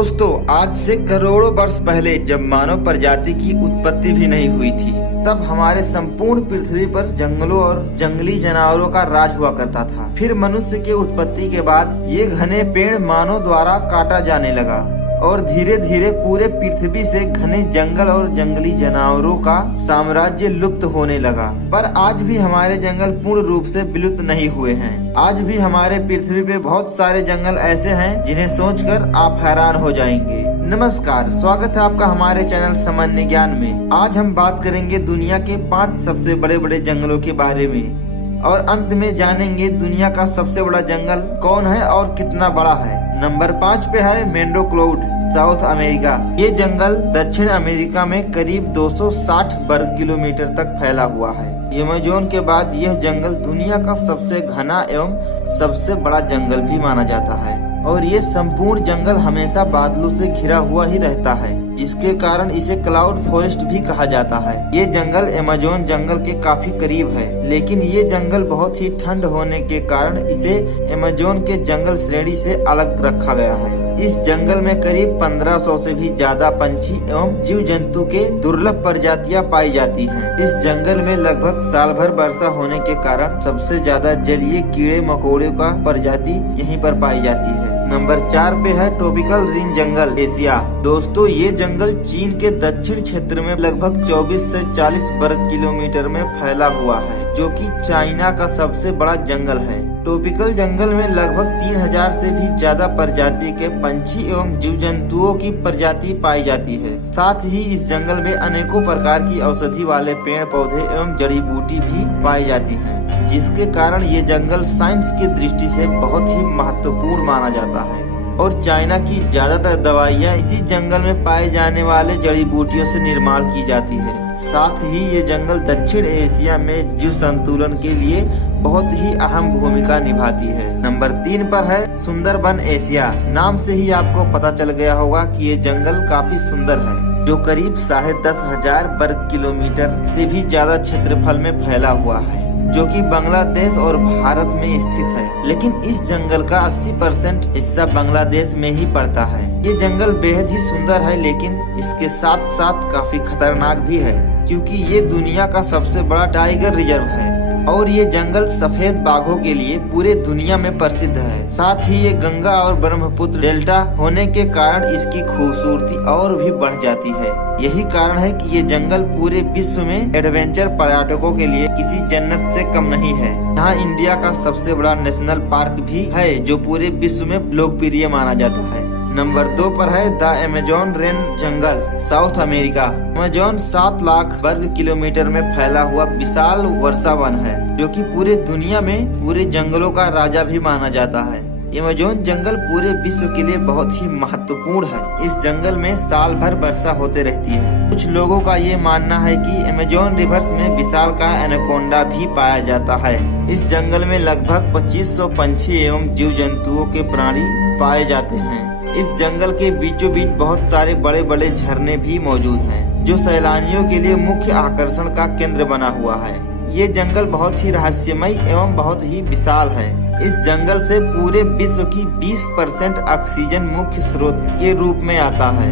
दोस्तों, आज से करोड़ों वर्ष पहले जब मानव प्रजाति की उत्पत्ति भी नहीं हुई थी, तब हमारे संपूर्ण पृथ्वी पर जंगलों और जंगली जानवरों का राज हुआ करता था। फिर मनुष्य के उत्पत्ति के बाद ये घने पेड़ मानव द्वारा काटा जाने लगा और धीरे धीरे पूरे पृथ्वी से घने जंगल और जंगली जानवरों का साम्राज्य लुप्त होने लगा। पर आज भी हमारे जंगल पूर्ण रूप से विलुप्त नहीं हुए हैं। आज भी हमारे पृथ्वी पे बहुत सारे जंगल ऐसे हैं जिन्हें सोचकर आप हैरान हो जाएंगे। नमस्कार, स्वागत है आपका हमारे चैनल सामान्य ज्ञान में। आज हम बात करेंगे दुनिया के 5 सबसे बड़े बड़े जंगलों के बारे में और अंत में जानेंगे दुनिया का सबसे बड़ा जंगल कौन है और कितना बड़ा है। नंबर 5 पे है मैंड्रो क्लाउड, साउथ अमेरिका। ये जंगल दक्षिण अमेरिका में करीब 260 वर्ग किलोमीटर तक फैला हुआ है। अमेज़न के बाद यह जंगल दुनिया का सबसे घना एवं सबसे बड़ा जंगल भी माना जाता है और ये संपूर्ण जंगल हमेशा बादलों से घिरा हुआ ही रहता है, जिसके कारण इसे क्लाउड फॉरेस्ट भी कहा जाता है। ये जंगल अमेज़न जंगल के काफी करीब है, लेकिन ये जंगल बहुत ही ठंड होने के कारण इसे अमेज़न के जंगल श्रेणी से अलग रखा गया है। इस जंगल में करीब 1500 से भी ज्यादा पंछी एवं जीव जंतु के दुर्लभ प्रजातियां पाई जाती हैं। इस जंगल में लगभग साल भर वर्षा होने के कारण सबसे ज्यादा जलीय कीड़े मकोड़े का प्रजाति यहीं पर पाई जाती है। नंबर 4 पे है ट्रॉपिकल रेन जंगल, एशिया। दोस्तों, ये जंगल चीन के दक्षिण क्षेत्र में लगभग 24 से 40 वर्ग किलोमीटर में फैला हुआ है, जो कि चाइना का सबसे बड़ा जंगल है। ट्रॉपिकल जंगल में लगभग 3000 से भी ज्यादा प्रजाति के पंछी एवं जीव जंतुओं की प्रजाति पाई जाती है। साथ ही इस जंगल में अनेकों प्रकार की औषधि वाले पेड़ पौधे एवं जड़ी बूटी भी पाई जाती हैं, जिसके कारण ये जंगल साइंस की दृष्टि से बहुत ही महत्वपूर्ण माना जाता है और चाइना की ज्यादातर दवाइयाँ इसी जंगल में पाए जाने वाले जड़ी बूटियों से निर्माण की जाती है। साथ ही ये जंगल दक्षिण एशिया में जीव संतुलन के लिए बहुत ही अहम भूमिका निभाती है। नंबर 3 पर है सुंदरबन, एशिया। नाम से ही आपको पता चल गया होगा कि ये जंगल काफी सुंदर है, जो करीब 10,500 वर्ग किलोमीटर से भी ज्यादा क्षेत्रफल में फैला हुआ है, जो कि बांग्लादेश और भारत में स्थित है। लेकिन इस जंगल का 80% हिस्सा बांग्लादेश में ही पड़ता है। ये जंगल बेहद ही सुंदर है, लेकिन इसके साथ साथ काफी खतरनाक भी है, क्योंकि ये दुनिया का सबसे बड़ा टाइगर रिजर्व है और ये जंगल सफेद बाघों के लिए पूरे दुनिया में प्रसिद्ध है। साथ ही ये गंगा और ब्रह्मपुत्र डेल्टा होने के कारण इसकी खूबसूरती और भी बढ़ जाती है। यही कारण है कि ये जंगल पूरे विश्व में एडवेंचर पर्यटकों के लिए किसी जन्नत से कम नहीं है। यहाँ इंडिया का सबसे बड़ा नेशनल पार्क भी है, जो पूरे विश्व में लोकप्रिय माना जाता है। नंबर 2 पर है the Amazon rain jungle, south America. Amazon 7 lakh वर्ग किलोमीटर में फैला हुआ विशाल वर्षा वन है, जो कि पूरे दुनिया में पूरे जंगलों का राजा भी माना जाता है। अमेज़न जंगल पूरे विश्व के लिए बहुत ही महत्वपूर्ण है। इस जंगल में साल भर वर्षा होते रहती है। कुछ लोगों का ये मानना है कि अमेज़न रिवर्स में विशालकाय एनाकोंडा भी पाया जाता है। इस जंगल में लगभग 2500 पंछी एवं जीव जंतुओं के प्राणी पाए जाते हैं। इस जंगल के बीचों बीच बहुत सारे बड़े बड़े झरने भी मौजूद हैं, जो सैलानियों के लिए मुख्य आकर्षण का केंद्र बना हुआ है। ये जंगल बहुत ही रहस्यमय एवं बहुत ही विशाल है। इस जंगल से पूरे विश्व की 20% ऑक्सीजन मुख्य स्रोत के रूप में आता है।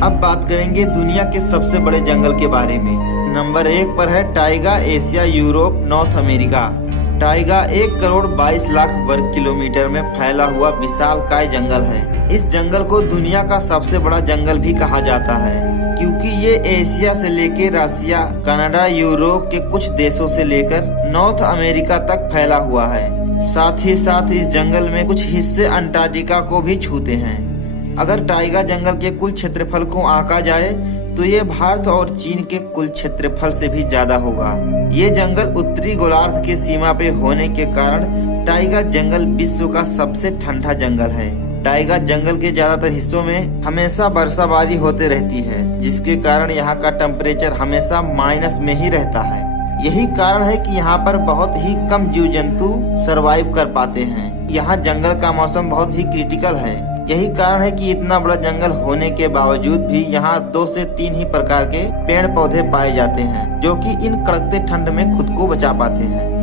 अब बात करेंगे दुनिया के सबसे बड़े जंगल के बारे में। नंबर 1 पर है Tyga, Asia, Europe, north America. Tyga 1 crore 22 lakh वर्ग किलोमीटर में फैला हुआ विशालकाय जंगल है। इस जंगल को दुनिया का सबसे बड़ा जंगल भी कहा जाता है, क्योंकि ये एशिया से लेकर रसिया, कनाडा, यूरोप के कुछ देशों से लेकर नॉर्थ अमेरिका तक फैला हुआ है। साथ ही साथ इस जंगल में कुछ हिस्से अंटार्कटिका को भी छूते हैं। अगर टाइगा जंगल के कुल क्षेत्रफल को आंका जाए तो ये भारत और चीन के कुल क्षेत्रफल से भी ज्यादा होगा। ये जंगल उत्तरी गोलार्ध के सीमा पे होने के कारण टाइगा जंगल विश्व का सबसे ठंडा जंगल है। टाइगा जंगल के ज्यादातर हिस्सों में हमेशा बरसाबारी होते रहती है, जिसके कारण यहाँ का टेम्परेचर हमेशा माइनस में ही रहता है। यही कारण है कि यहाँ पर बहुत ही कम जीव जंतु सरवाइव कर पाते हैं। यहाँ जंगल का मौसम बहुत ही क्रिटिकल है। यही कारण है कि इतना बड़ा जंगल होने के बावजूद भी यहाँ 2 से 3 ही प्रकार के पेड़ पौधे पाए जाते हैं, जो कि इन कड़कते ठंड में खुद को बचा पाते हैं।